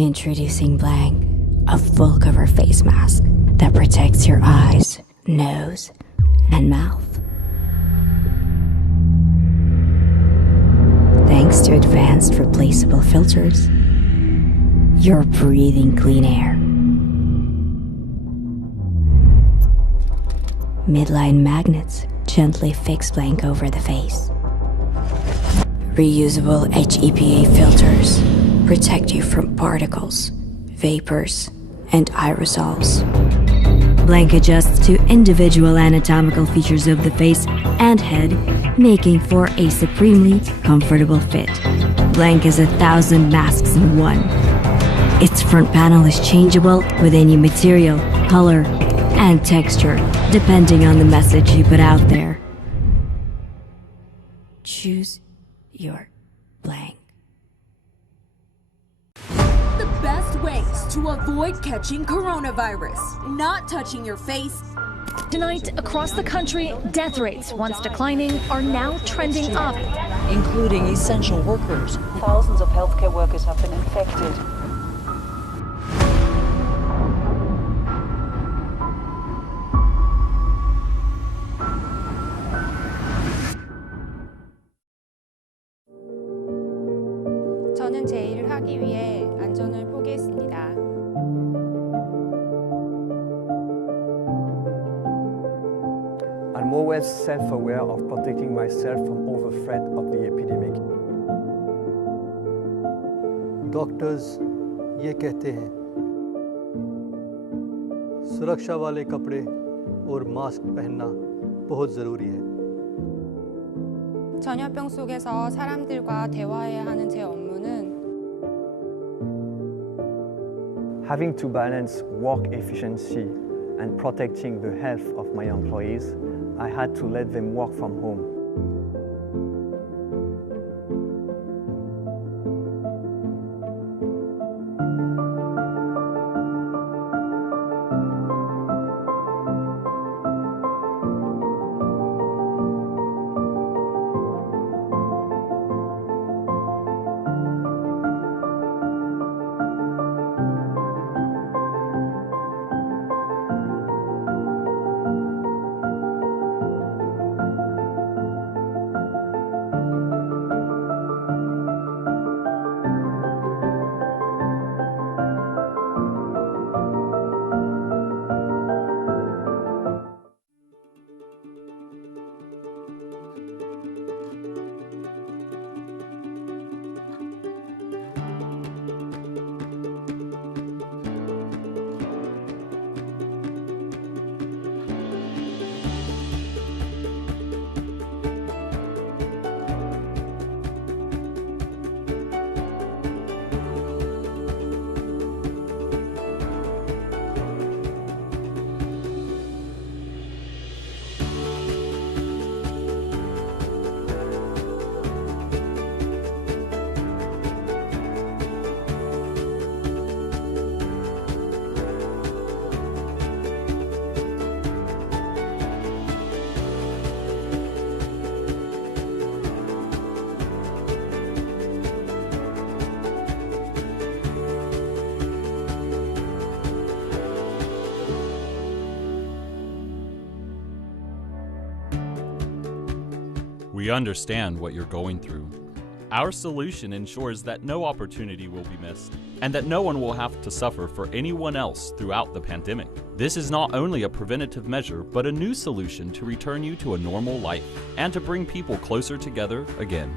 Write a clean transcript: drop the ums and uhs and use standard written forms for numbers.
Introducing BLANC, a full-cover face mask that protects your eyes, nose, and mouth. Thanks to advanced replaceable filters, you're breathing clean air. Midline magnets gently fix BLANC over the face. Reusable HEPA filters protect you from particles, vapors, and aerosols. BLANC adjusts to individual anatomical features of the face and head, making for a supremely comfortable fit. BLANC is 1,000 masks in one. Its front panel is changeable with any material, color, and texture, depending on the message you put out there. Choose your BLANC. The best ways to avoid catching coronavirus. Not touching your face. Tonight, across the country, death rates, once declining, are now trending up. Including essential workers. Thousands of healthcare workers have been infected. 저는 제 일을 하기 위해 안전을 포기했습니다. I'm always self-aware of protecting myself from all the threat of the epidemic. Doctors ये कहते हैं सुरक्षा वाले कपड़े और mask पहनना बहुत ज़रूरी है. 전염병 속에서 사람들과 대화해야 하는 제 업무는 Having to balance work efficiency and protecting the health of my employees, I had to let them work from home. We understand what you're going through. Our solution ensures that no opportunity will be missed, and that no one will have to suffer for anyone else throughout the pandemic. This is not only a preventative measure, but a new solution to return you to a normal life, and to bring people closer together again.